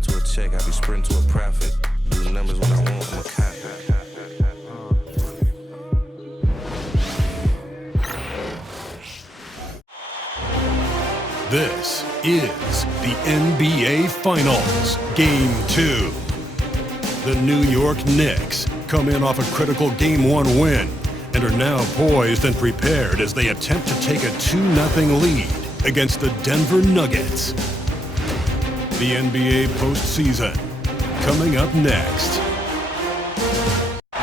running to a check, I be sprinting to a profit. Do numbers when I want, I'm a cop. This is the NBA Finals, Game 2. The New York Knicks come in off a critical Game 1 win and are now poised and prepared as they attempt to take a 2-0 lead against the Denver Nuggets. The NBA postseason coming up next.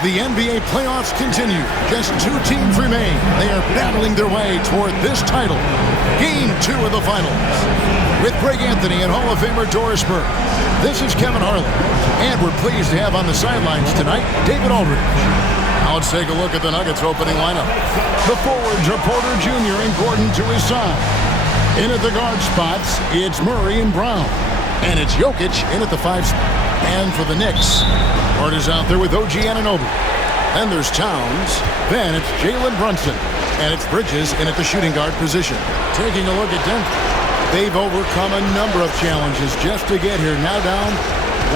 The NBA playoffs continue. Just 2 teams remain. They are battling their way toward this title. Game 2 of the finals. With Greg Anthony and Hall of Famer Doris Burke. This is Kevin Harlan. And we're pleased to have on the sidelines tonight, David Aldridge. Now let's take a look at the Nuggets opening lineup. The forwards are Porter Jr. and Gordon to his side. In at the guard spots, it's Murray and Brown. And it's Jokic in at the 5 spot. And for the Knicks, Porter's out there with OG Anunoby. Then there's Towns. Then it's Jalen Brunson. And it's Bridges in at the shooting guard position. Taking a look at Denver. They've overcome a number of challenges just to get here. Now down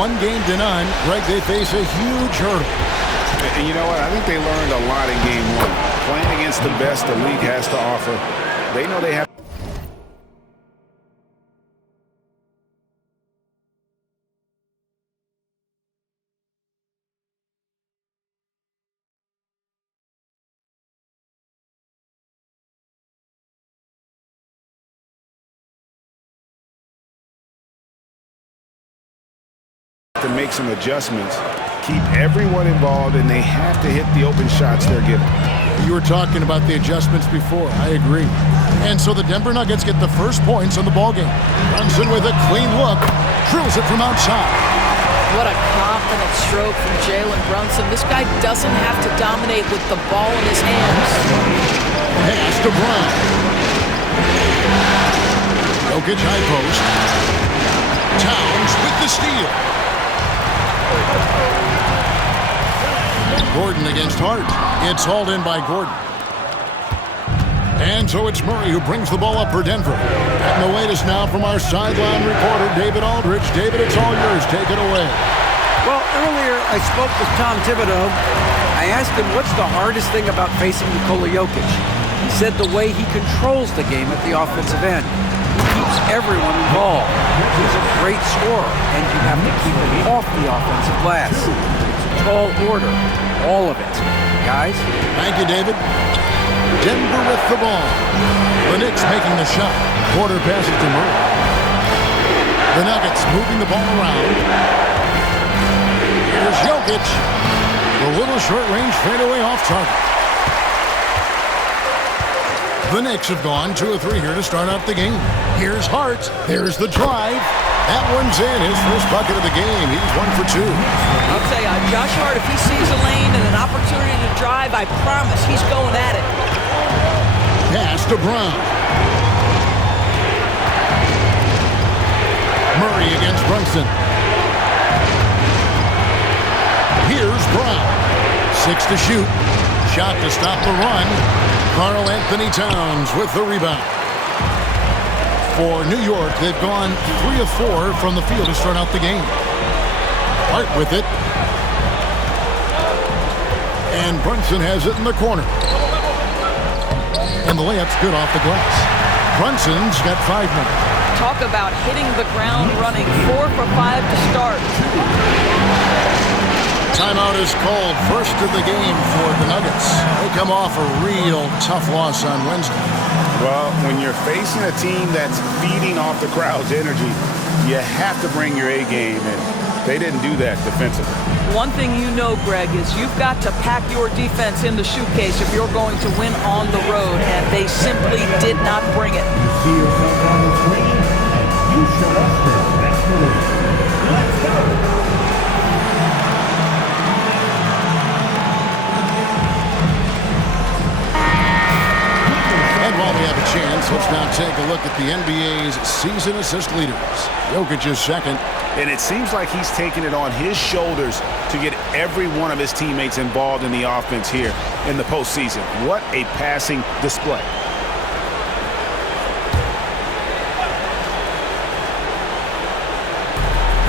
1-0. Greg, they face a huge hurdle. And you know what? I think they learned a lot in Game 1. Playing against the best the league has to offer. They know they have. To make some adjustments, keep everyone involved, and they have to hit the open shots they're given. You were talking about the adjustments before. I agree. And so the Denver Nuggets get the first points in the ballgame. Brunson with a clean look, drills it from outside. What a confident stroke from Jalen Brunson. This guy doesn't have to dominate with the ball in his hands. Pass to Brown. Jokic high post. Towns with the steal. Gordon against Hart. It's hauled in by Gordon. And so it's Murray who brings the ball up for Denver. And the latest now from our sideline reporter, David Aldridge. David, it's all yours. Take it away. Well, earlier I spoke with Tom Thibodeau. I asked him what's the hardest thing about facing Nikola Jokic. He said the way he controls the game at the offensive end. He keeps everyone involved. He's a great scorer, and you have to keep him off the offensive glass. It's a tall order, all of it. Guys? Thank you, David. Denver with the ball. The Knicks making the shot. Porter passes to Murray. The Nuggets moving the ball around. Here's Jokic. The little short-range fadeaway off target. The Knicks have gone 2 of 3 here to start out the game. Here's Hart. There's the drive. That one's in. His first bucket of the game. He's 1 for 2. I'll tell you, Josh Hart, if he sees a lane and an opportunity to drive, I promise he's going at it. Pass to Brown. Murray against Brunson. Here's Brown. 6 to shoot. Shot to stop the run. Karl Anthony Towns with the rebound. For New York, they've gone 3 of 4 from the field to start out the game. Hart with it. And Brunson has it in the corner. And the layup's good off the glass. Brunson's got 5 more. Talk about hitting the ground running. 4 for 5 to start. Timeout is called. First of the game for the Nuggets. They come off a real tough loss on Wednesday. Well, when you're facing a team that's feeding off the crowd's energy, you have to bring your A game, and they didn't do that defensively. One thing you know, Greg, is you've got to pack your defense in the suitcase if you're going to win on the road, and they simply did not bring it. You see yourself on the screen, and you show us the best belief. Let's go! And while we have a chance, let's now take a look at the NBA's season assist leaders. Jokic is second. And it seems like he's taking it on his shoulders to get every one of his teammates involved in the offense here in the postseason. What a passing display.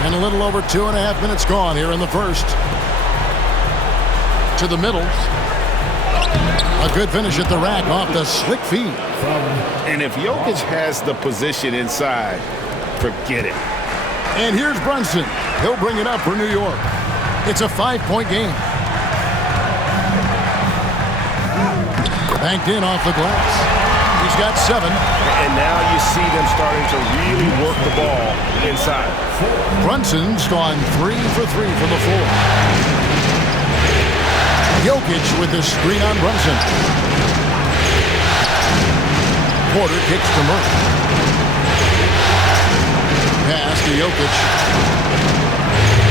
And a little over 2.5 minutes gone here in the first. To the middle. A good finish at the rack off the slick feed. And if Jokic has the position inside, forget it. And here's Brunson. He'll bring it up for New York. It's a 5-point game. Banked in off the glass. He's got 7. And now you see them starting to really work the ball inside. Brunson's gone 3 for 3 from the floor. Jokic with the screen on Brunson. Porter kicks to Murray. Pass to Jokic.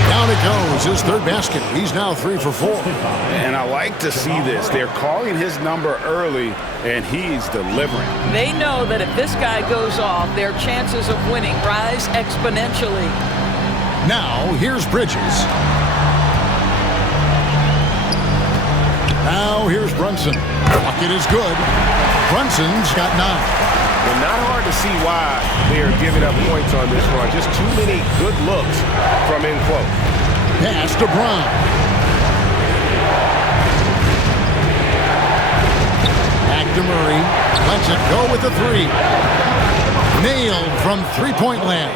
Down it goes, his third basket. He's now 3 for 4. And I like to see this. They're calling his number early, and he's delivering. They know that if this guy goes off, their chances of winning rise exponentially. Now, here's Bridges. Now, here's Brunson. Bucket is good. Brunson's got 9. Well, not hard to see why they are giving up points on this run. Just too many good looks from in close. Pass to Brown. Back to Murray. Lets it go with the 3. Nailed from three-point land.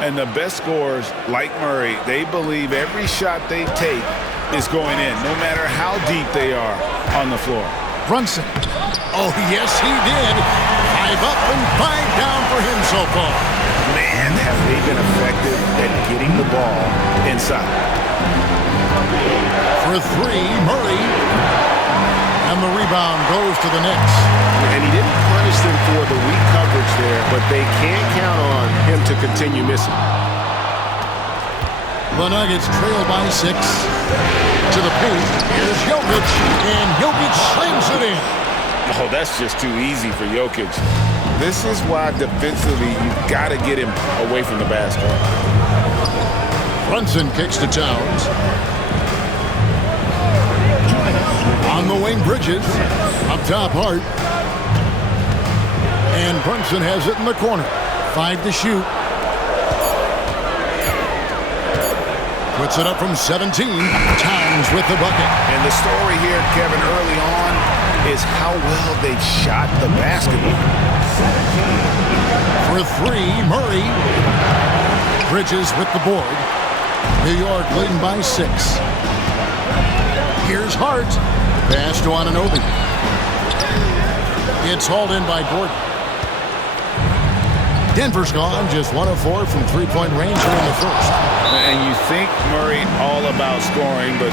And the best scorers, like Murray, they believe every shot they take is going in, no matter how deep they are on the floor. Brunson. Oh, yes, he did. 5 up and 5 down for him so far. Man, have they been effective at getting the ball inside. For 3, Murray. And the rebound goes to the Knicks. And he didn't punish them for the weak coverage there, but they can't count on him to continue missing. The Nuggets trail by 6. To the paint. Here's Jokic. And Jokic slams it in. Oh, that's just too easy for Jokic. This is why defensively you've got to get him away from the basket. Brunson kicks to Towns. On the wing, Bridges. Up top, Hart. And Brunson has it in the corner. 5 to shoot. Puts it up from 17. Towns with the bucket. And the story here, Kevin, early on is how well they've shot the basketball. For 3, Murray. Bridges with the board. New York leading by 6. Here's Hart. Pass to Anunoby. It's hauled in by Gordon. Denver's gone just 1 of 4 from three-point range here in the first. And you think Murray all about scoring, but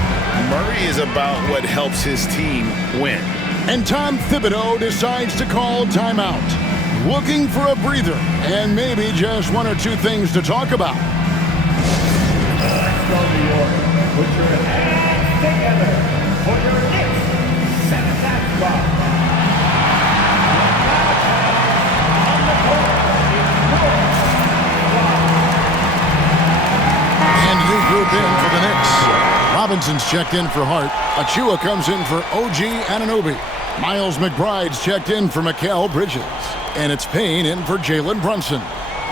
Murray is about what helps his team win. And Tom Thibodeau decides to call timeout. Looking for a breather and maybe just 1 or 2 things to talk about. Let's go, New York. Put your hands together for your Knicks. Set that spot. On the court is And new group in for the Knicks. Robinson's checked in for Hart. Achua comes in for OG Anunoby. Miles McBride's checked in for Mikal Bridges. And it's Payne in for Jalen Brunson.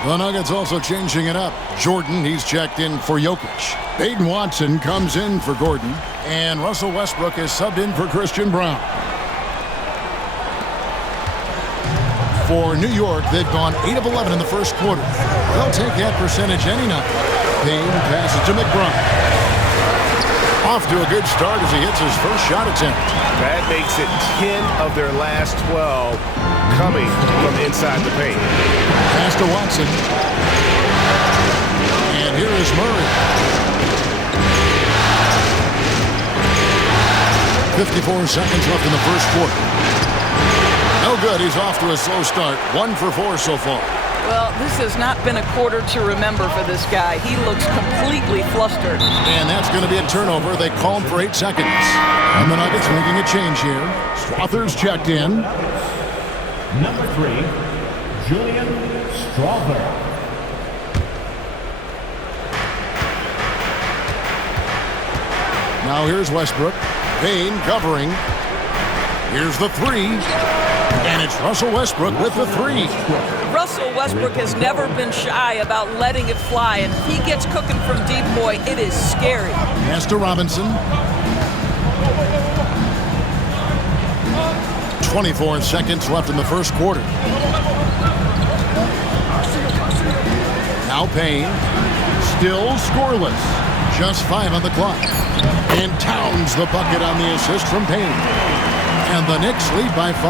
The Nuggets also changing it up. Jordan, he's checked in for Jokic. Baden Watson comes in for Gordon. And Russell Westbrook is subbed in for Christian Brown. For New York, they've gone 8 of 11 in the first quarter. They'll take that percentage any night. Payne passes to McBride. Off to a good start as he hits his first shot attempt. That makes it 10 of their last 12 coming from inside the paint. Pass to Watson. And here is Murray. 54 seconds left in the first quarter. No good. He's off to a slow start. 1 for 4 so far. Well, this has not been a quarter to remember for this guy. He looks completely flustered. And that's going to be a turnover. They call him for 8 seconds. And the Nuggets making a change here. Strother's checked in. number 3, Julian Strother. Now here's Westbrook. Payne covering. Here's the 3. And it's Russell Westbrook with the three. Russell Westbrook has never been shy about letting it fly, and if he gets cooking from deep, boy, it is scary. Pass to Robinson. 24 seconds left in the first quarter. Now Payne. Still scoreless. Just 5 on the clock. And Towns the bucket on the assist from Payne. And the Knicks lead by 5.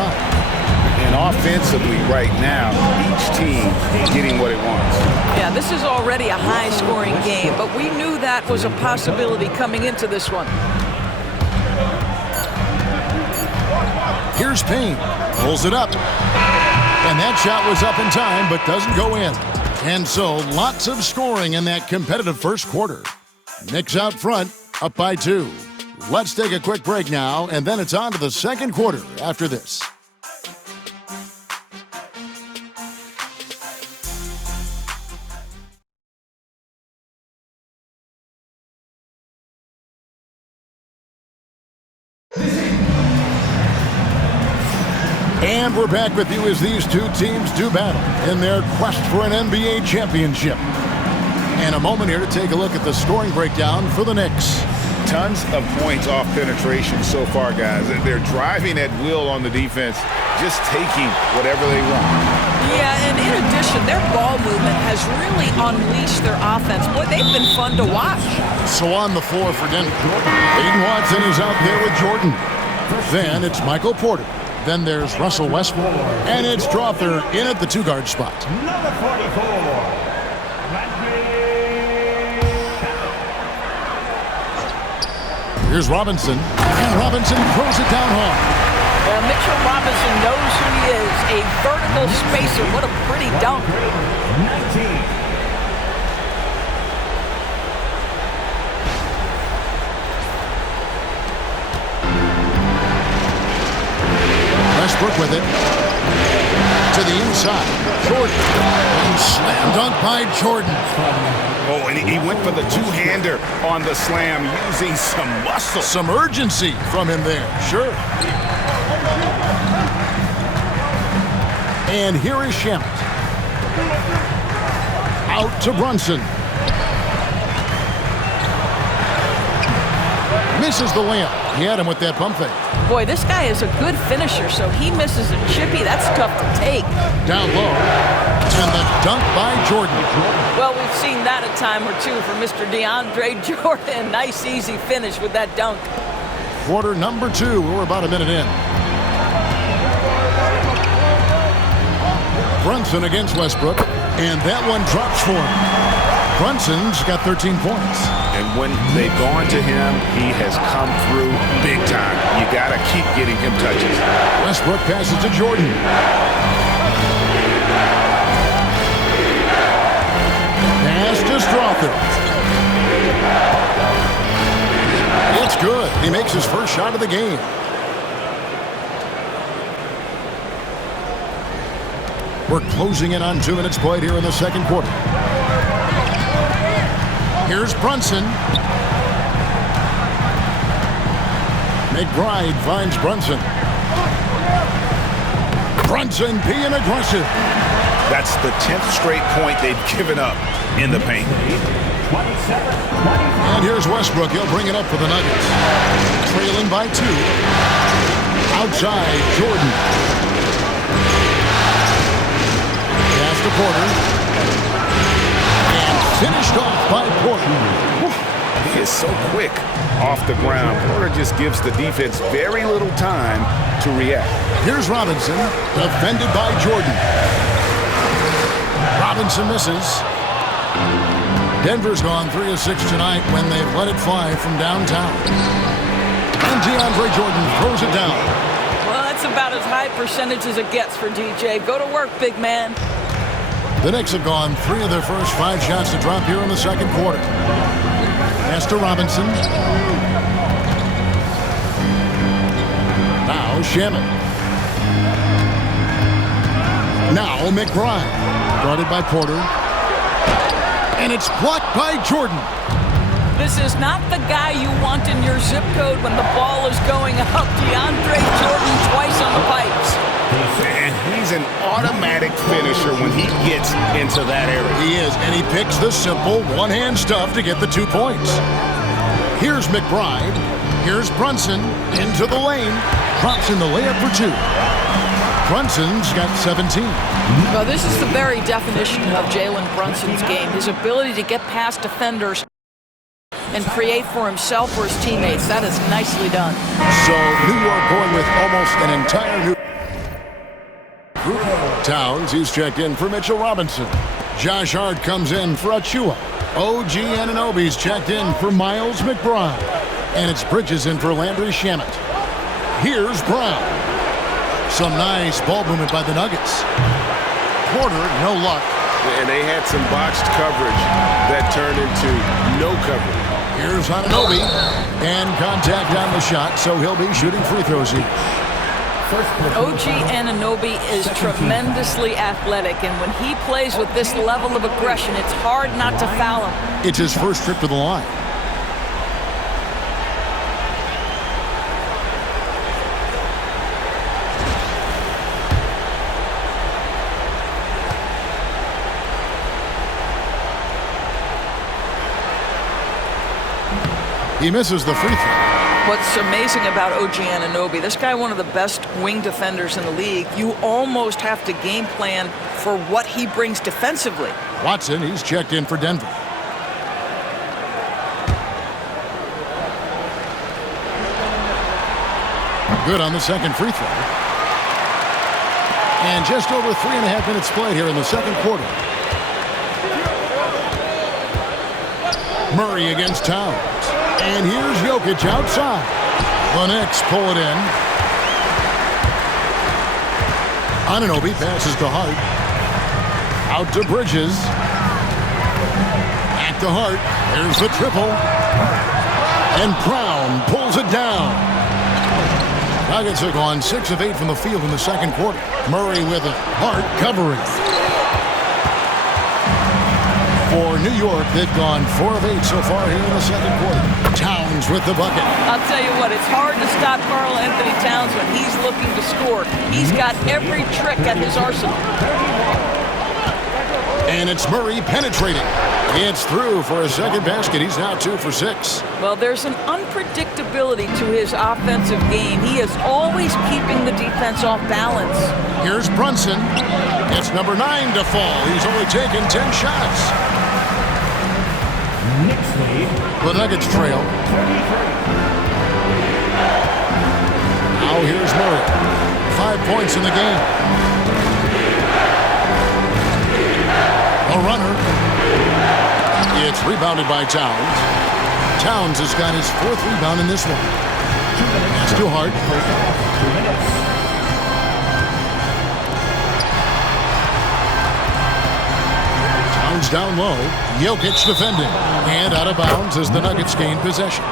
And offensively right now, each team getting what it wants. Yeah, this is already a high-scoring game, but we knew that was a possibility coming into this one. Here's Payne. Pulls it up. And that shot was up in time, but doesn't go in. And so, lots of scoring in that competitive first quarter. Knicks out front, up by 2. Let's take a quick break now, and then it's on to the second quarter after this. And we're back with you as these two teams do battle in their quest for an NBA championship. And a moment here to take a look at the scoring breakdown for the Knicks. Tons of points off penetration so far, guys. They're driving at will on the defense, just taking whatever they want. Yeah, and in addition, their ball movement has really unleashed their offense. Boy, they've been fun to watch. So on the floor for Denver, Aiden Watson is out there with Jordan. Then it's Michael Porter. Then there's Russell Westbrook. And it's Drawther in at the 2-guard spot. Number 44. Here's Robinson. And Robinson throws it down hard. Well, Mitchell Robinson knows who he is. A vertical spacer. What a pretty dunk. 19. Westbrook with it. To the inside. Jordan. And slam dunk by Jordan. Oh, and he went for the two-hander on the slam, using some muscle. Some urgency from him there. Sure. And here is Shamet. Out to Brunson. Misses the layup. He had him with that pump fake. Boy, this guy is a good finisher, so he misses a chippy. That's tough to take. Down low. And the dunk by Jordan. Well, we've seen that a time or two for Mr. DeAndre Jordan. Nice, easy finish with that dunk. Quarter number 2. We're about a minute in. Brunson against Westbrook. And that one drops for him. Brunson's got 13 points. And when they've gone to him, he has come through big time. You got to keep getting him touches. Westbrook passes to Jordan. Pass to Drawther. It's good. He makes his first shot of the game. We're closing in on 2 minutes played here in the second quarter. Here's Brunson. McBride finds Brunson. Brunson being aggressive. That's the 10th straight point they've given up in the paint. 27. And here's Westbrook. He'll bring it up for the Nuggets. Trailing by 2. Outside, Jordan. Pass to Porter. Finished off by Porter. He is so quick off the ground. Porter just gives the defense very little time to react. Here's Robinson, defended by Jordan. Robinson misses. Denver's gone 3 of 6 tonight when they've let it fly from downtown. And DeAndre Jordan throws it down. Well, that's about as high percentage as it gets for DJ. Go to work, big man. The Knicks have gone 3 of their first 5 shots to drop here in the second quarter. Pass to Robinson. Now Shamet. Now McBride. Guarded by Porter. And it's blocked by Jordan. This is not the guy you want in your zip code when the ball is going up. DeAndre Jordan twice on the pipes. And he's an automatic finisher when he gets into that area. He is, and he picks the simple one-hand stuff to get the 2 points. Here's McBride. Here's Brunson into the lane. Drops in the layup for 2. Brunson's got 17. Well, this is the very definition of Jalen Brunson's game. His ability to get past defenders and create for himself or his teammates. That is nicely done. So New York going with almost an entire new group. Towns, he's checked in for Mitchell Robinson. Josh Hart comes in for Achua. OG Anunoby's checked in for Miles McBride. And it's Bridges in for Landry Shamet. Here's Brown. Some nice ball movement by the Nuggets. Porter, no luck. And they had some botched coverage that turned into no coverage. Here's Anunoby. And contact on the shot, so he'll be shooting free throws here. OG Anunoby is tremendously athletic, and when he plays with this level of aggression, it's hard not to foul him. It's his first trip to the line. He misses the free throw. What's amazing about OG Anunoby, this guy one of the best wing defenders in the league. You almost have to game plan for what he brings defensively. Watson, he's checked in for Denver. Good on the second free throw. And just over 3.5 minutes played here in the second quarter. Murray against Towns. And here's Jokic outside. The Knicks pull it in. Anunoby passes to Hart. Out to Bridges. Back to Hart. There's the triple. And Brown pulls it down. Nuggets have gone 6 of 8 from the field in the second quarter. Murray with it. Hart covering. For New York, they've gone 4 of 8 so far here in the second quarter. Towns with the bucket. I'll tell you what, it's hard to stop Karl Anthony Towns when he's looking to score. He's got every trick at his arsenal. And it's Murray penetrating. It's through for a second basket. He's now 2 for 6. Well, there's an unpredictability to his offensive game. He is always keeping the defense off balance. Here's Brunson. It's number 9 to fall. He's only taken 10 shots. Knicks lead. The Nuggets trail. Now here's Murray. 5 points in the game. A runner. It's rebounded by Towns. Towns has got his 4th rebound in this one. It's too hard. 2 minutes. Towns down low. Jokic defending. And out of bounds as the Nuggets gain possession.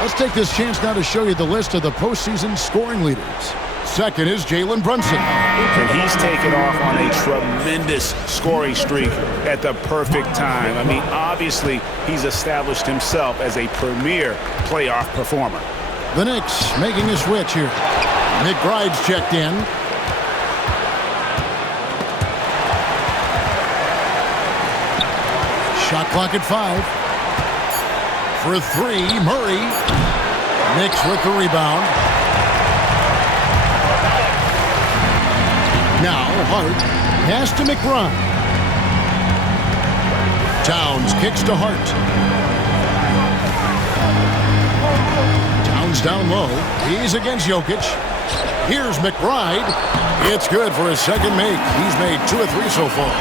Let's take this chance now to show you the list of the postseason scoring leaders. Second is Jalen Brunson. And he's taken off on a tremendous scoring streak at the perfect time. I mean, obviously, he's established himself as a premier playoff performer. The Knicks making a switch here. McBride's checked in. Shot clock at 5. For 3, Murray. Knicks with the rebound. Now Hart. Pass to McBride. Towns kicks to Hart. Towns down low. He's against Jokic. Here's McBride. It's good for his second make. He's made 2 or 3 so far.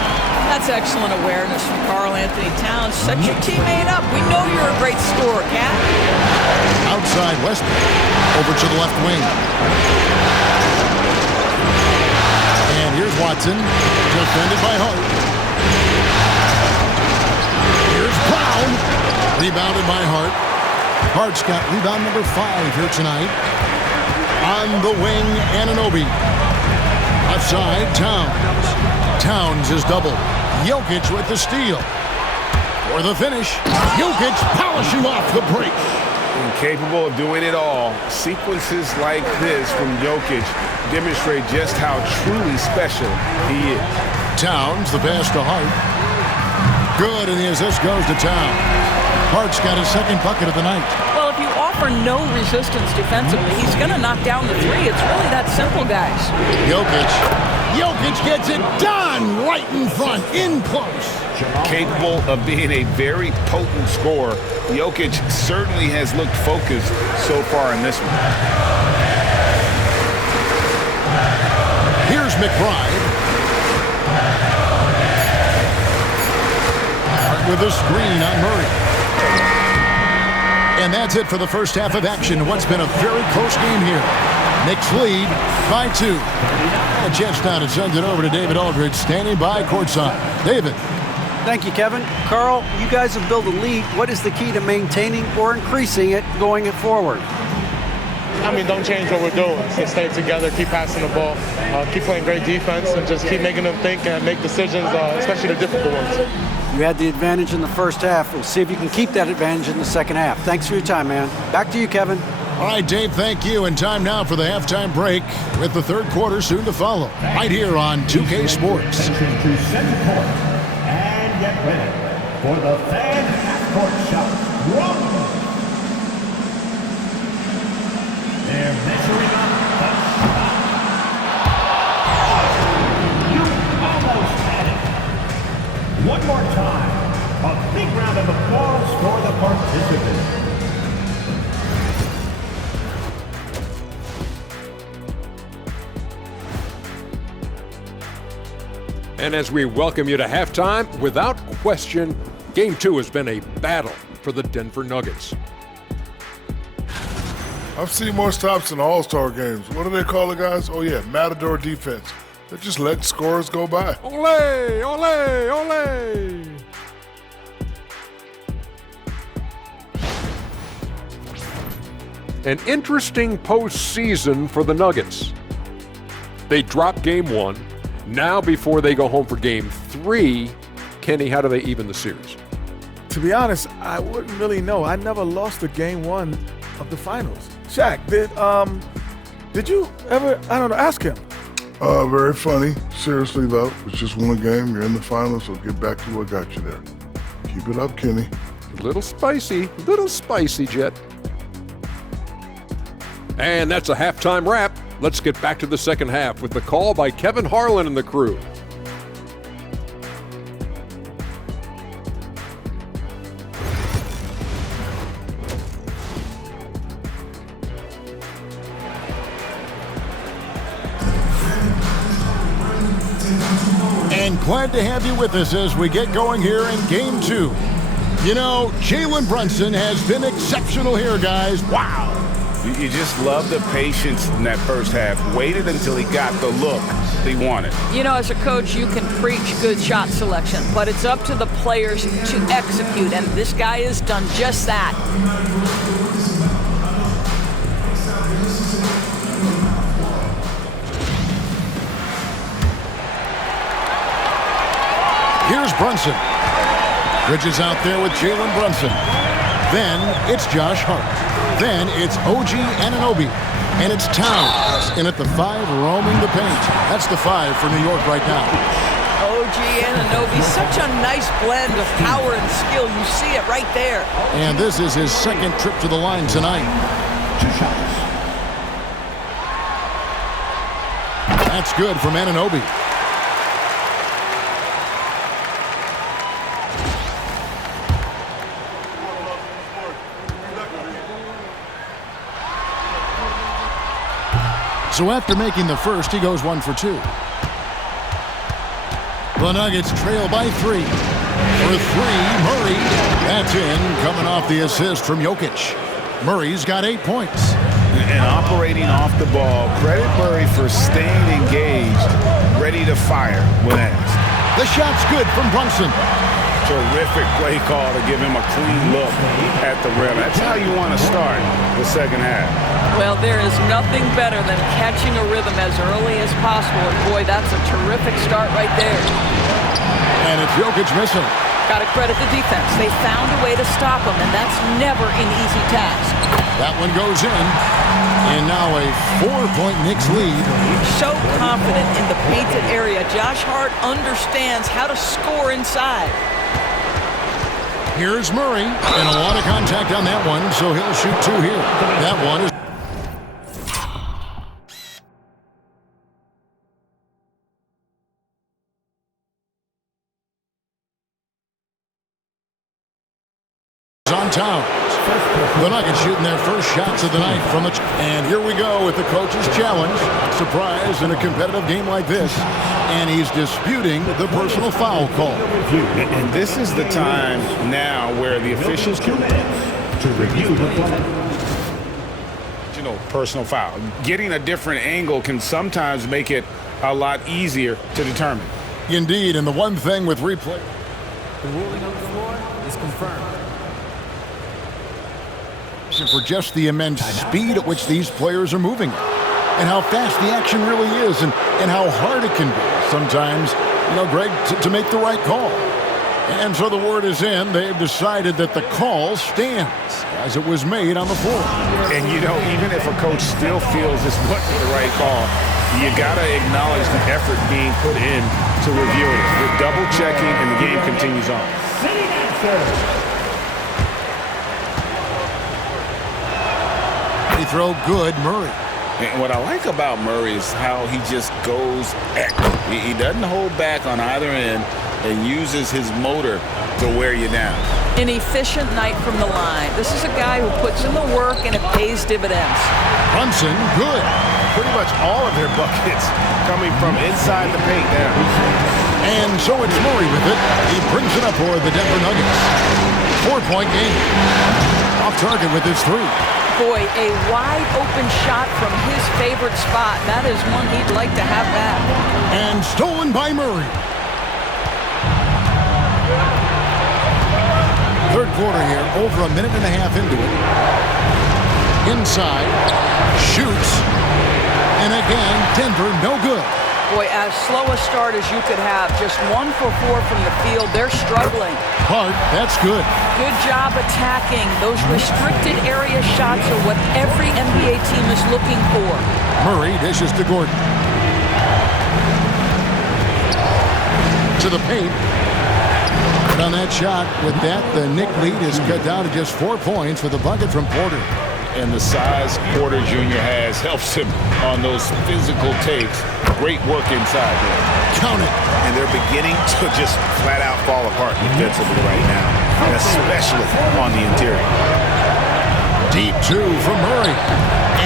That's excellent awareness from Karl Anthony Towns. Set your teammate up. We know you're a great scorer, Cat. Outside Westbrook. Over to the left wing. And here's Watson. Defended by Hart. Here's Brown. Rebounded by Hart. Hart's got rebound number 5 here tonight. On the wing, Anunoby. Outside, Towns. Towns is doubled. Jokic with the steal. For the finish, Jokic polishing off the break. Capable of doing it all. Sequences like this from Jokic demonstrate just how truly special he is. Towns, the pass to Hart. Good, and the assist goes to Towns. Hart's got his second bucket of the night. Well, if you offer no resistance defensively, he's going to knock down the three. It's really that simple, guys. Jokic gets it done right in front, in close. Capable of being a very potent scorer, Jokic certainly has looked focused so far in this one. Here's McBride. With a screen on Murray. And that's it for the first half of action. What's been a very close game here. Knicks lead by 2. A chance now to send it over to David Aldridge, standing by courtside. David. Thank you, Kevin. Carl, you guys have built a lead. What is the key to maintaining or increasing it going forward? I mean, don't change what we're doing. So stay together, keep passing the ball, keep playing great defense, and just keep making them think and make decisions, especially the difficult ones. You had the advantage in the first half. We'll see if you can keep that advantage in the second half. Thanks for your time, man. Back to you, Kevin. All right, Dave, thank you. And time now for the halftime break with the third quarter soon to follow. Right here on 2K Sports. Attention to center court. And get ready for the fan half-court shot. 1. They're measuring up the shot. You almost had it. One more time. A big round of applause for the participants. And as we welcome you to halftime, without question, Game 2 has been a battle for the Denver Nuggets. I've seen more stops in All-Star games. What do they call the guys? Oh, yeah, Matador defense. They're just letting scores go by. Ole, ole, ole. An interesting postseason for the Nuggets. They dropped Game 1. Now, before they go home for Game 3, Kenny, how do they even the series? To be honest, I wouldn't really know. I never lost a Game 1 of the finals. Shaq, did you ever, I don't know, ask him? Very funny. Seriously, though, it's just one game. You're in the finals, so get back to what got you there. Keep it up, Kenny. Little spicy, Jet. And that's a halftime wrap. Let's get back to the second half with the call by Kevin Harlan and the crew. And glad to have you with us as we get going here in Game 2. You know, Jalen Brunson has been exceptional here, guys. Wow. You just love the patience in that first half. Waited until he got the look he wanted. You know, as a coach, you can preach good shot selection, but it's up to the players to execute, and this guy has done just that. Here's Brunson. Bridges out there with Jalen Brunson. Then it's Josh Hart. Then it's OG Anunoby. And it's Towns in at the 5, roaming the paint. That's the 5 for New York right now. OG Anunoby, such a nice blend of power and skill. You see it right there. And this is his second trip to the line tonight. 2 shots. That's good from Anunoby. So after making the first, he goes 1 for 2. The Nuggets trail by 3. For 3, Murray. That's in, coming off the assist from Jokic. Murray's got 8 points. And operating off the ball, credit Murray for staying engaged, ready to fire when asked. The shot's good from Brunson. Terrific play call to give him a clean look at the rim. That's how you want to start the second half. Well, there is nothing better than catching a rhythm as early as possible. And boy, that's a terrific start right there. And it's Jokic missing. Got to credit the defense. They found a way to stop him, and that's never an easy task. That one goes in. And now a 4-point Knicks lead. So confident in the painted area. Josh Hart understands how to score inside. Here's Murray, and a lot of contact on that one, so he'll shoot 2 here. That one is on Towns. The Nuggets shooting their first shots of the night from the... And here we go with the coach's challenge. Surprise in a competitive game like this. And he's disputing the personal foul call. And this is the time now where the officials can... to review the play. Personal foul. Getting a different angle can sometimes make it a lot easier to determine. Indeed, and the one thing with replay... The ruling on the floor is confirmed. For just the immense speed at which these players are moving and how fast the action really is and how hard it can be sometimes, Greg, to make the right call. And so the word is in. They've decided that the call stands as it was made on the floor. And, even if a coach still feels this wasn't the right call, you got to acknowledge the effort being put in to review it. We're double-checking, and the game continues on. Sitting answer. Throw good, Murray. And what I like about Murray is how he just goes at you. He doesn't hold back on either end and uses his motor to wear you down. An efficient night from the line. This is a guy who puts in the work and it pays dividends. Brunson, good. Pretty much all of their buckets coming from inside the paint now. And so it's Murray with it. He brings it up for the Denver Nuggets. 4-point game. Off target with his 3. Boy, a wide-open shot from his favorite spot. That is one he'd like to have back. And stolen by Murray. Third quarter here, over a minute and a half into it. Inside, shoots, and again, Denver no good. Boy, as slow a start as you could have. Just 1 for 4 from the field. They're struggling. Hart, that's good. Good job attacking. Those restricted area shots are what every NBA team is looking for. Murray dishes to Gordon. To the paint. And on that shot, with that, the Knick lead is cut down to just 4 points with a bucket from Porter. And the size Porter Jr. has helps him on those physical takes. Great work inside there. Count it. And they're beginning to just flat out fall apart defensively right now, and especially on the interior. Deep 2 from Murray.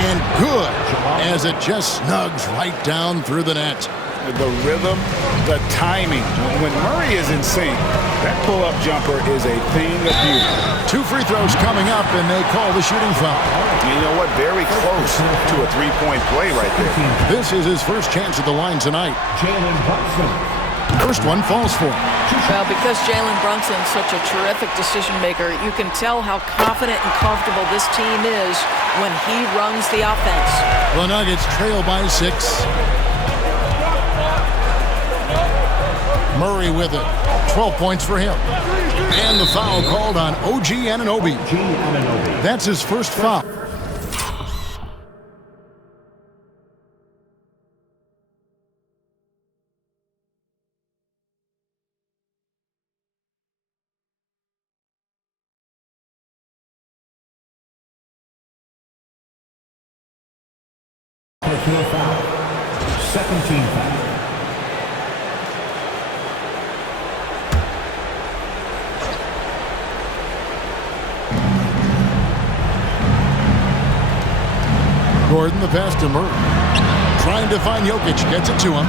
And good as it just snugs right down through the net. The rhythm, the timing. When Murray is in sync, that pull-up jumper is a thing of beauty. 2 free throws coming up, and they call the shooting foul. You know what? Very close to a 3-point play right there. This is his first chance at the line tonight. Jalen Brunson. First one falls for him. Well, because Jalen Brunson's such a terrific decision maker, you can tell how confident and comfortable this team is when he runs the offense. The Nuggets trail by 6. Murray with it. 12 points for him. And the foul called on OG Anunoby. That's his first foul. Personal foul. Second team foul. Gordon, the pass to Murray. Trying to find Jokic. Gets it to him.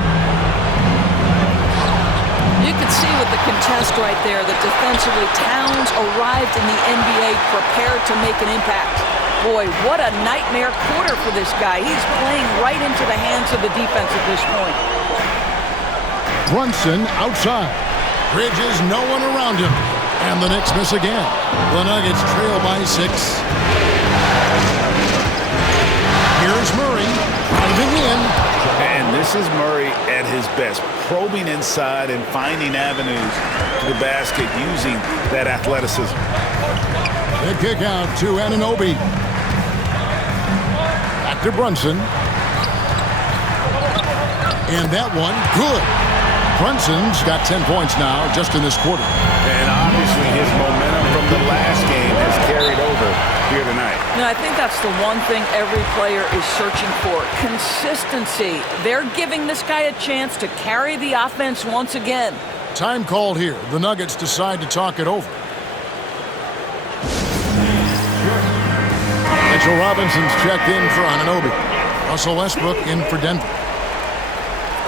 You can see with the contest right there that defensively Towns arrived in the NBA prepared to make an impact. Boy, what a nightmare quarter for this guy. He's playing right into the hands of the defense at this point. Brunson outside. Bridges, no one around him. And the Knicks miss again. The Nuggets trail by 6. Here's Murray driving in. And this This is Murray at his best, probing inside and finding avenues to the basket using that athleticism. The kick out to Anunoby. Back to Brunson. And that one, good. Brunson's got 10 points now just in this quarter. And obviously his momentum from the last game has carried over here tonight. I think that's the one thing every player is searching for. Consistency. They're giving this guy a chance to carry the offense once again. Time called here. The Nuggets decide to talk it over. Mitchell Robinson's checked in for Anunoby. Russell Westbrook in for Denver.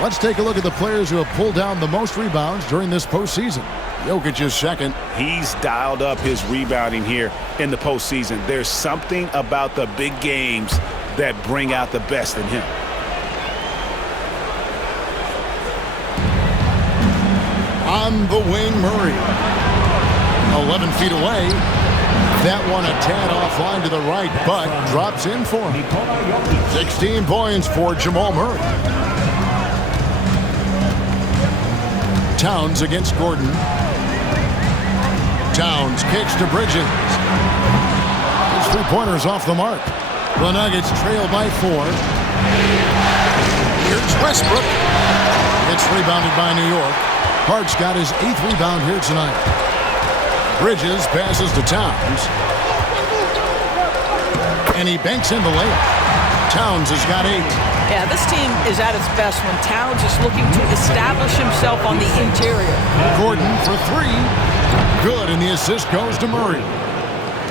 Let's take a look at the players who have pulled down the most rebounds during this postseason. Jokic is second. He's dialed up his rebounding here in the postseason. There's something about the big games that bring out the best in him. On the wing, Murray. 11 feet away. That one a tad offline to the right, but drops in for him. 16 points for Jamal Murray. Towns against Gordon. Towns kicks to Bridges. His three-pointer's off the mark. The Nuggets trail by 4. Here's Westbrook. It's rebounded by New York. Hart's got his 8th rebound here tonight. Bridges passes to Towns. And he banks in the layup. Towns has got 8. Yeah, this team is at its best when Towns is looking to establish himself on the interior. Gordon for 3. Good, and the assist goes to Murray.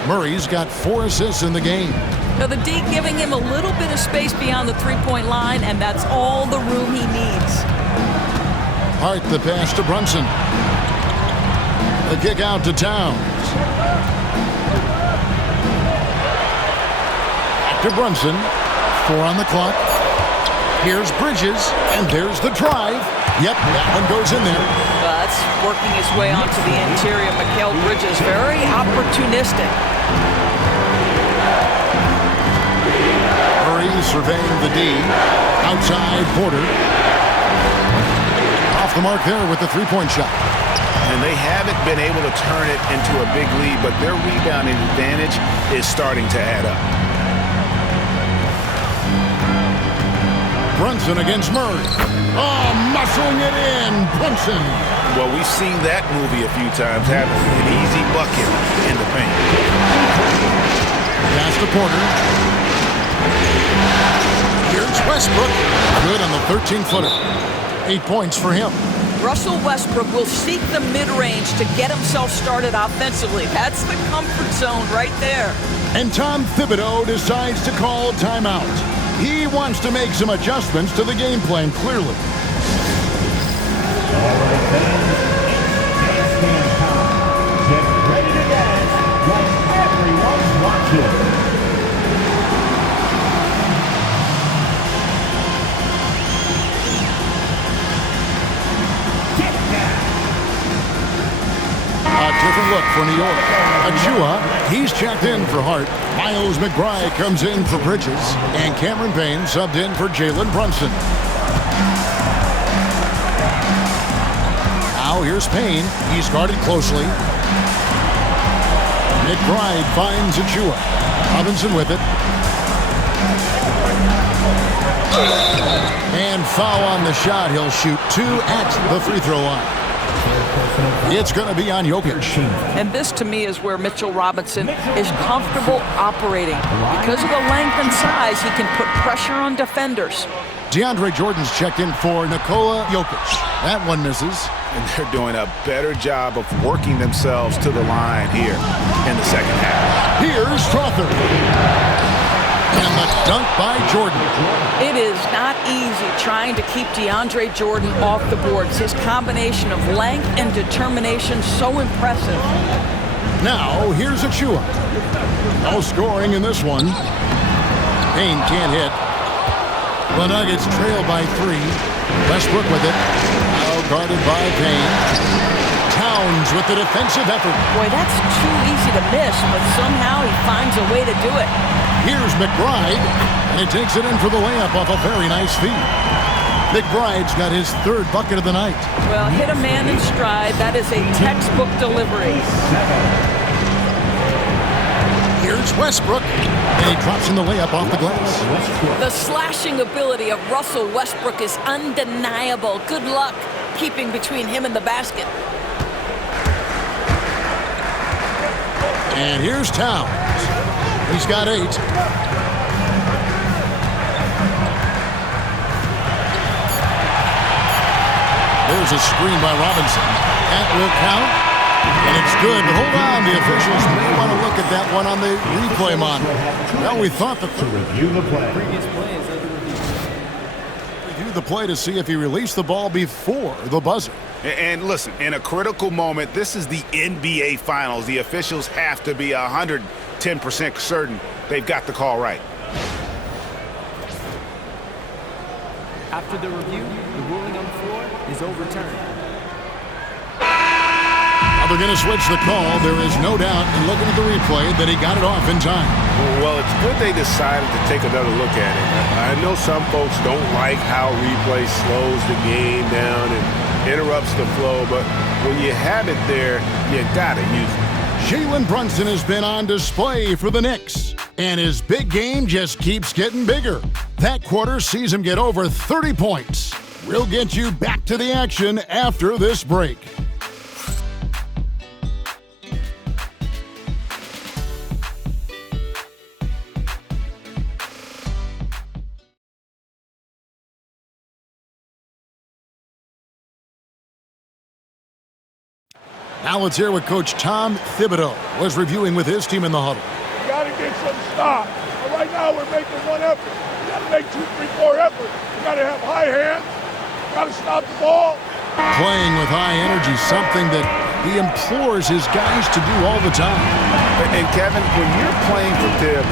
Murray's got 4 assists in the game. Now the D giving him a little bit of space beyond the three-point line, and that's all the room he needs. Hart the pass to Brunson. The kick out to Towns. Back to Brunson. 4 on the clock. Here's Bridges, and there's the drive. Yep, that one goes in there. That's working his way onto the interior. Mikal Bridges, very opportunistic. Murray surveying the D. Outside Porter. Off the mark there with the three-point shot. And they haven't been able to turn it into a big lead, but their rebounding advantage is starting to add up. Brunson against Murray. Oh, muscling it in. Brunson. Well, we've seen that movie a few times, haven't we? An easy bucket in the paint. Pass to Porter. Here's Westbrook. Good on the 13-footer. 8 points for him. Russell Westbrook will seek the mid-range to get himself started offensively. That's the comfort zone right there. And Tom Thibodeau decides to call timeout. He wants to make some adjustments to the game plan, clearly. All right, fans, it's dance time. Get ready to dance like everyone's watching. A different look for New York. Achua, he's checked in for Hart. Miles McBride comes in for Bridges. And Cameron Payne subbed in for Jalen Brunson. Now here's Payne. He's guarded closely. McBride finds Achua. Robinson with it. And foul on the shot. He'll shoot 2 at the free throw line. It's going to be on Jokic. And this, to me, is where Mitchell Robinson is comfortable operating. Because of the length and size, he can put pressure on defenders. DeAndre Jordan's checked in for Nikola Jokic. That one misses. And they're doing a better job of working themselves to the line here in the second half. Here's Strother. And the dunk by Jordan. It is not easy trying to keep DeAndre Jordan off the boards. His combination of length and determination so impressive. Now, here's Achua. No scoring in this one. Payne can't hit. The Nuggets trail by 3. Westbrook with it. Now guarded by Payne. Towns with the defensive effort. Boy, that's too easy to miss, but somehow he finds a way to do it. Here's McBride, and he takes it in for the layup off a very nice feed. McBride's got his third bucket of the night. Well, hit a man in stride. That is a textbook delivery. Here's Westbrook, and he drops in the layup off the glass. The slashing ability of Russell Westbrook is undeniable. Good luck keeping between him and the basket. And here's Towns. He's got 8. There's a screen by Robinson. That will count. And it's good, but hold on. The officials may want to look at that one on the replay monitor. Well, we thought that Review the play. Previous play is under review. review the play to see if he released the ball before the buzzer. And listen, in a critical moment, this is the NBA Finals. The officials have to be 110% certain they've got the call right. After the review, the ruling on the floor is overturned. They're going to switch the call. There is no doubt in looking at the replay that he got it off in time. Well, it's good they decided to take another look at it. I know some folks don't like how replay slows the game down and interrupts the flow, but when you have it there, you got to use it. Jalen Brunson has been on display for the Knicks, and his big game just keeps getting bigger. That quarter sees him get over 30 points. We'll get you back to the action after this break. Now let's hear what Coach Tom Thibodeau was reviewing with his team in the huddle. You got to get some stops. Right now we're making one effort. You got to make 2, 3, 4 efforts. You got to have high hands. You got to stop the ball. Playing with high energy, something that he implores his guys to do all the time. And Kevin, when you're playing for Tibbs,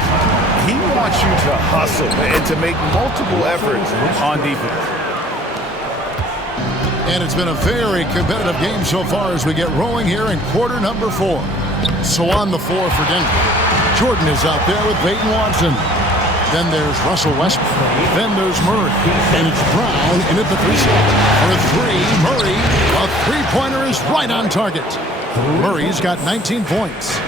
he wants you to hustle and to make multiple efforts on defense. And it's been a very competitive game so far as we get rolling here in quarter number 4. So on the floor for Denver, Jordan is out there with Peyton Watson. Then there's Russell Westbrook. Then there's Murray. And it's Brown in at the 3 slot. For 3, Murray. A three-pointer is right on target. Murray's got 19 points.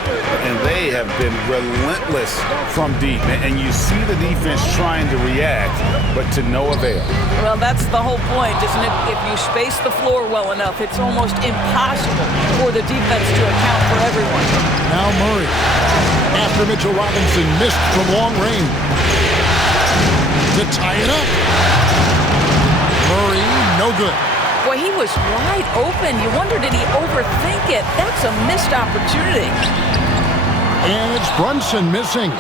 And they have been relentless from deep. And you see the defense trying to react, but to no avail. Well, that's the whole point, isn't it? If you space the floor well enough, it's almost impossible for the defense to account for everyone. Now Murray, after Mitchell Robinson missed from long range, to tie it up. Murray, no good. Boy, he was wide open. You wonder, did he overthink it? That's a missed opportunity. And it's Brunson missing.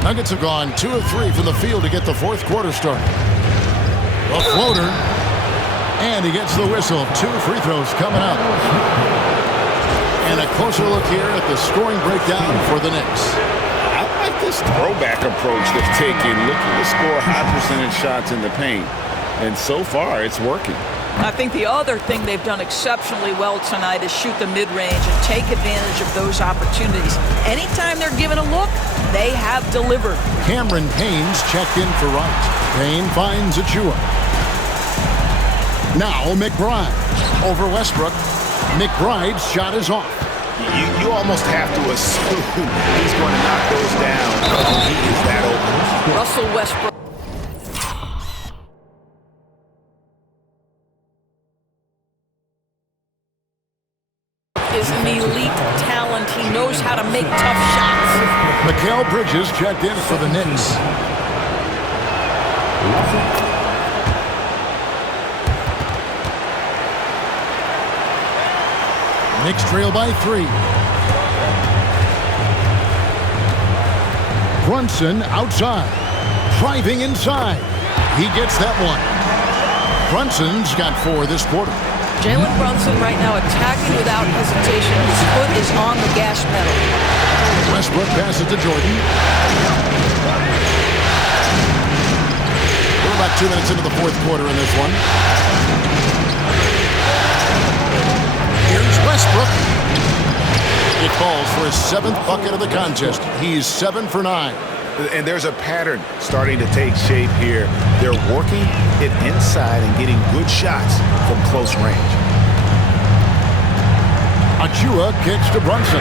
Nuggets have gone 2 of 3 from the field to get the fourth quarter started. A floater. And he gets the whistle. 2 free throws coming up. And a closer look here at the scoring breakdown for the Knicks. I like this throwback approach they've taken, looking to score high percentage shots in the paint. And so far, it's working. I think the other thing they've done exceptionally well tonight is shoot the mid-range and take advantage of those opportunities. Anytime they're given a look, they have delivered. Cameron Payne's checked in for Wright. Payne finds Achua. Now McBride over Westbrook. McBride's shot is off. You almost have to assume he's going to knock those down when he is that open. Russell Westbrook is an elite talent. He knows how to make tough shots. Mikal Bridges checked in for the Knicks. Knicks trail by 3. Brunson outside, driving inside. He gets that one. Brunson's got 4 this quarter. Jalen Brunson right now attacking without hesitation. His foot is on the gas pedal. Westbrook passes to Jordan. We're about 2 minutes into the fourth quarter in this one. Here's Westbrook. It falls for his 7th bucket of the contest. He's 7 for 9. And there's a pattern starting to take shape here. They're working it inside and getting good shots from close range. Achua kicks to Brunson.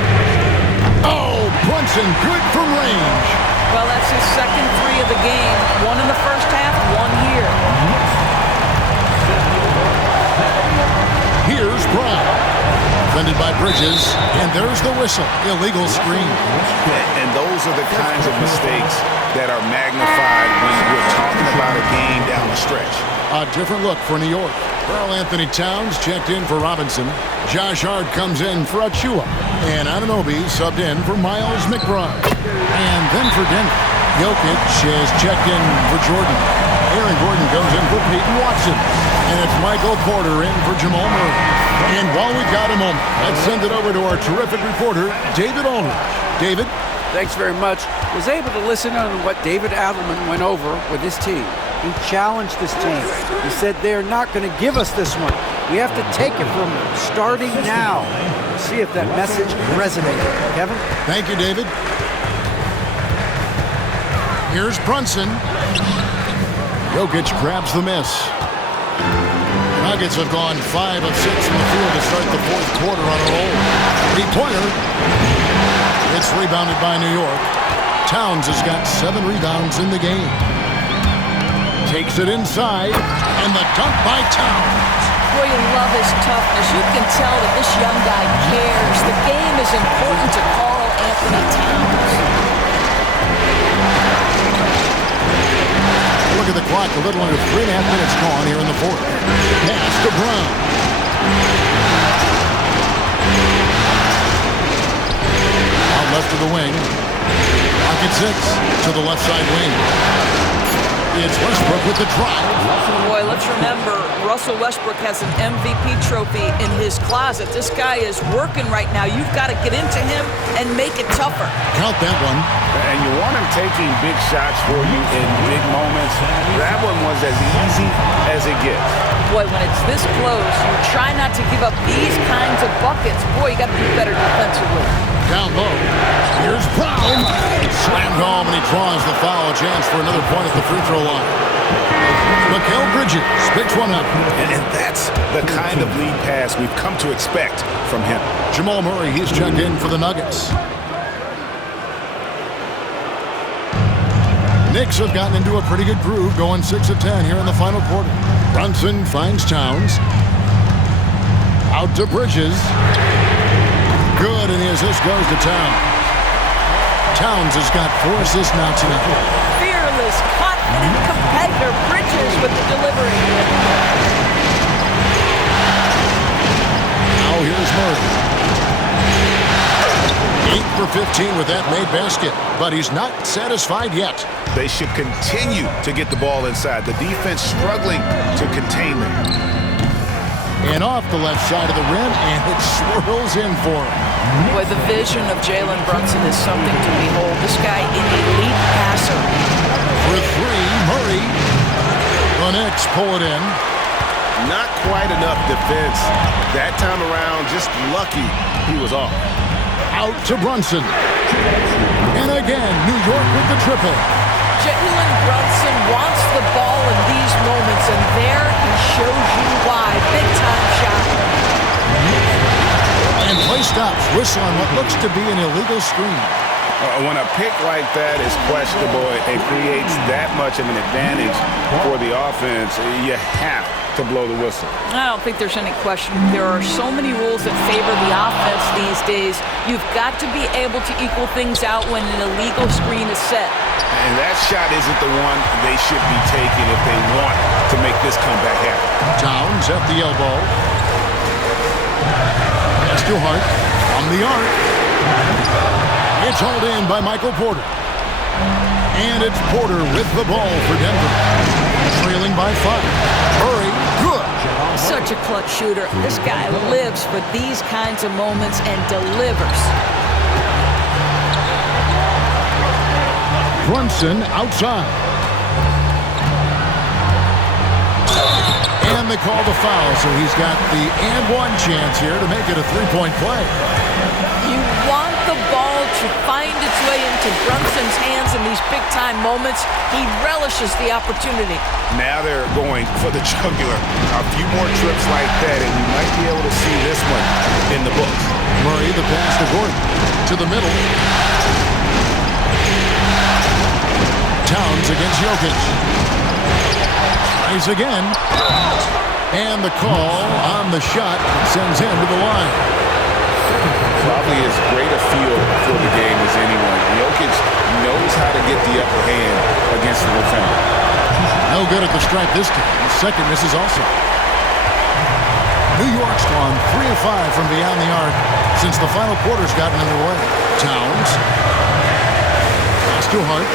Oh, Brunson, good from range. Well, that's his second three of the game. One in the first half, one here. Here's Brown. Defended by Bridges, and there's the whistle. Illegal screen. And those are the kinds of mistakes that are magnified when we're talking about a game down the stretch. A different look for New York. Karl Anthony Towns checked in for Robinson. Josh Hart comes in for Achua. And Anunoby subbed in for Miles McBride. And then for Denver, Jokic is checked in for Jordan. Aaron Gordon goes in for Peyton Watson. And it's Michael Porter in for Jamal Murray. And while we've got a moment, let's send it over to our terrific reporter, David Aldridge. David? Thanks very much. Was able to listen on what David Adelman went over with his team. He challenged his team. He said they're not going to give us this one. We have to take it from them, starting now. See if that message resonated. Kevin? Thank you, David. Here's Brunson. Jokic grabs the miss. Nuggets have gone 5 of 6 from the field to start the fourth quarter on a roll. Three-pointer. It's rebounded by New York. Towns has got 7 rebounds in the game. Takes it inside, and the dunk by Towns. Boy, you love his toughness. You can tell that this young guy cares. The game is important to Karl Anthony Towns. Look at the clock. A little under 3.5 minutes gone here in the fourth. Pass to Brown. Out left to the wing. Pocket 6 to the left side wing. It's Westbrook with the drive. Boy, let's remember, Russell Westbrook has an MVP trophy in his closet. This guy is working right now. You've got to get into him and make it tougher. Count that one. And you want him taking big shots for you in big moments. That one was as easy as it gets. Boy, when it's this close, you try not to give up these kinds of buckets. Boy, you got to be better defensively. Down low. Here's Brown. Slammed home, and he draws the foul. A chance for another point at the free throw line. Mikal Bridges picks one up. And that's the kind of lead pass we've come to expect from him. Jamal Murray, he's checked in for the Nuggets. Knicks have gotten into a pretty good groove, going 6 of 10 here in the final quarter. Brunson finds Towns. Out to Bridges. Good, and his assist goes to Towns. Towns has got 4 assists now tonight. Fearless, confident competitor. Bridges with the delivery. Now here's Murray. 8 for 15 with that made basket, but he's not satisfied yet. They should continue to get the ball inside. The defense struggling to contain them. And off the left side of the rim, and it swirls in for him. Boy, the vision of Jalen Brunson is something to behold. This guy, an elite passer. For 3, Murray. The Knicks pull it in. Not quite enough defense. That time around, just lucky he was off. Out to Brunson. And again, New York with the triple. Jalen Brunson wants the ball in these moments, and there he shows you why. Big-time shot. And play stops. Whistle on what looks to be an illegal screen. When a pick like that is questionable and creates that much of an advantage for the offense, you have to blow the whistle. I don't think there's any question. There are so many rules that favor the offense these days. You've got to be able to equal things out when an illegal screen is set. And that shot isn't the one they should be taking if they want to make this comeback happen. Towns at the elbow. Pass to Hart from the arc. It's hauled in by Michael Porter. And it's Porter with the ball for Denver. Trailing by 5. Murray, good. Such a clutch shooter. This guy lives for these kinds of moments and delivers. Brunson outside. And they call the foul, so he's got the and one chance here to make it a three-point play. You want the ball to find its way into Brunson's hands in these big-time moments. He relishes the opportunity. Now they're going for the jugular. A few more trips like that, and you might be able to see this one in the books. Murray, the pass to Gordon. To the middle. Towns against Jokic. Tries again. And the call on the shot sends him to the line. Probably as great a feel for the game as anyone. Jokic knows how to get the upper hand against the defender. No good at the stripe this time. The second misses also. New York's gone 3 of 5 from beyond the arc since the final quarter's gotten underway. Towns. Pass to Hart.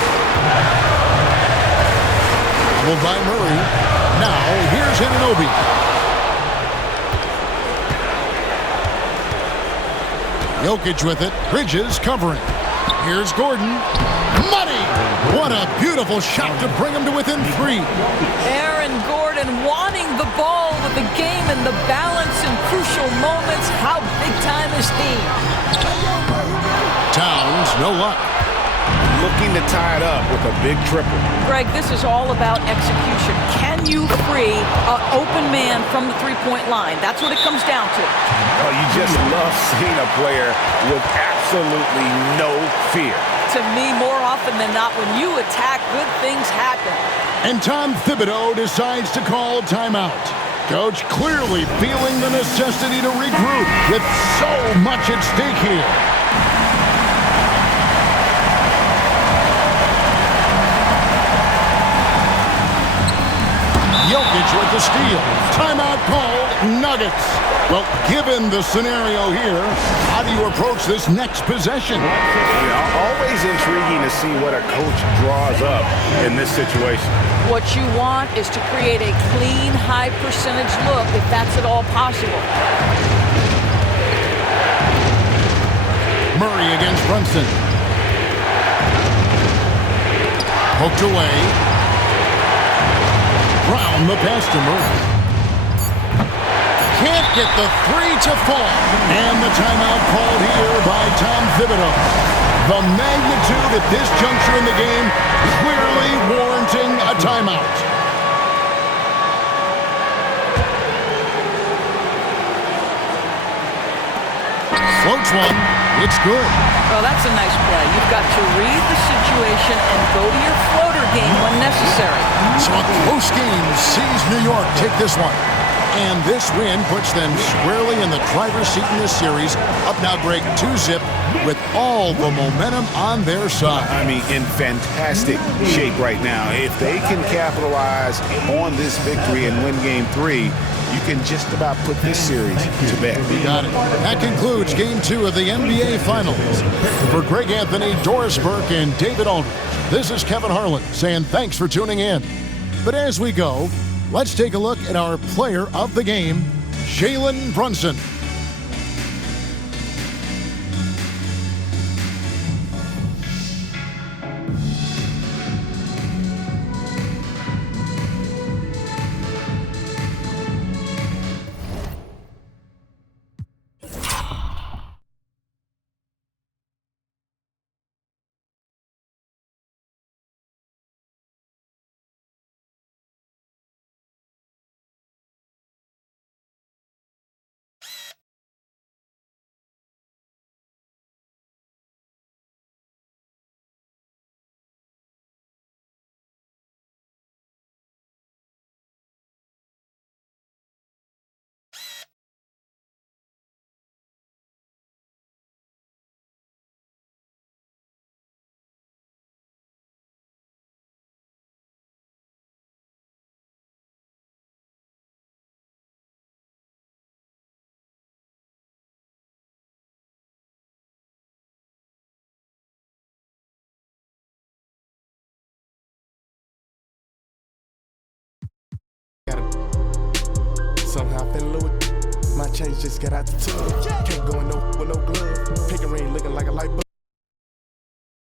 Fouled by Murray. Now, here's Anunoby. Jokic with it. Bridges covering. Here's Gordon. Money! What a beautiful shot to bring him to within 3. Aaron Gordon wanting the ball with the game and the balance in crucial moments. How big time is he? Towns, no luck. Looking to tie it up with a big triple. Greg, this is all about execution. Can you free an open man from the three-point line? That's what it comes down to. Oh, you just love seeing a player with absolutely no fear. To me, more often than not, when you attack, good things happen. And Tom Thibodeau decides to call timeout. Coach clearly feeling the necessity to regroup with so much at stake here. Jokic with the steal. Timeout called, Nuggets. Well, given the scenario here, how do you approach this next possession? Always intriguing to see what a coach draws up in this situation. What you want is to create a clean, high-percentage look, if that's at all possible. Murray against Brunson. Poked away. Brown the pass to Murray. Can't get the 3 to fall. And the timeout called here by Tom Thibodeau. The magnitude at this juncture in the game clearly warranting a timeout. Floats one. It's good. Well, that's a nice play. You've got to read the situation and go to your floater game when necessary. So a close game sees New York take this one. And this win puts them squarely in the driver's seat in this series. Up now, Greg, 2-zip with all the momentum on their side. I mean, in fantastic shape right now. If they can capitalize on this victory and win Game 3, you can just about put this series to bed. You got it. That concludes Game 2 of the NBA Finals. For Greg Anthony, Doris Burke, and David Aldridge, this is Kevin Harlan saying thanks for tuning in. But as we go, let's take a look at our player of the game, Jalen Brunson. Somehow fell in love with my chains just got out the tub. Can't go in no with no glove. Pink ring looking like a light bulb.